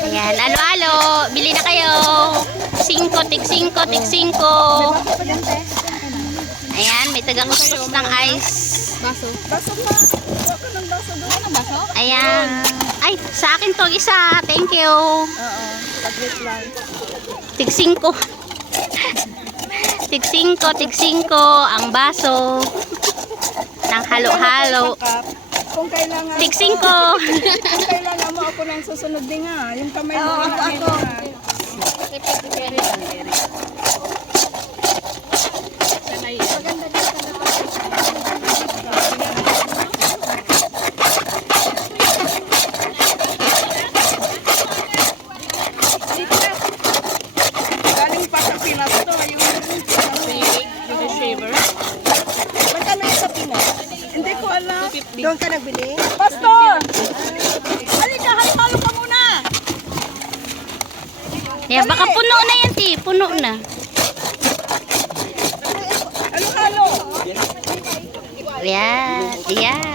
Ayan, alo-alo. Bili na kayo. 5, tig 5, tig 5. Ayan, may taga-kuskus ng ice. Baso. Baso pa. Huwag ka ng baso doon. Ano baso? Ayan. Ay, sa akin to isa. Thank you. Oo. Pag-wait lang. Tig 5. Tig 5, tig 5 ang baso. Ng halo-halo. Kung kailangan Tig 5. kung kailangan mo ako ng susunod din nga. Yung kamay mo. Ako. Galing pa sa Pinas to. Yung shaver. Magkano yung sa Pinas? Hindi ko alam. Doon ka nagbili? Pastor! Halika, halo-halo ka muna! Yan, baka puno na yan, ti. Puno na. Halo-halo! Yan. Yan.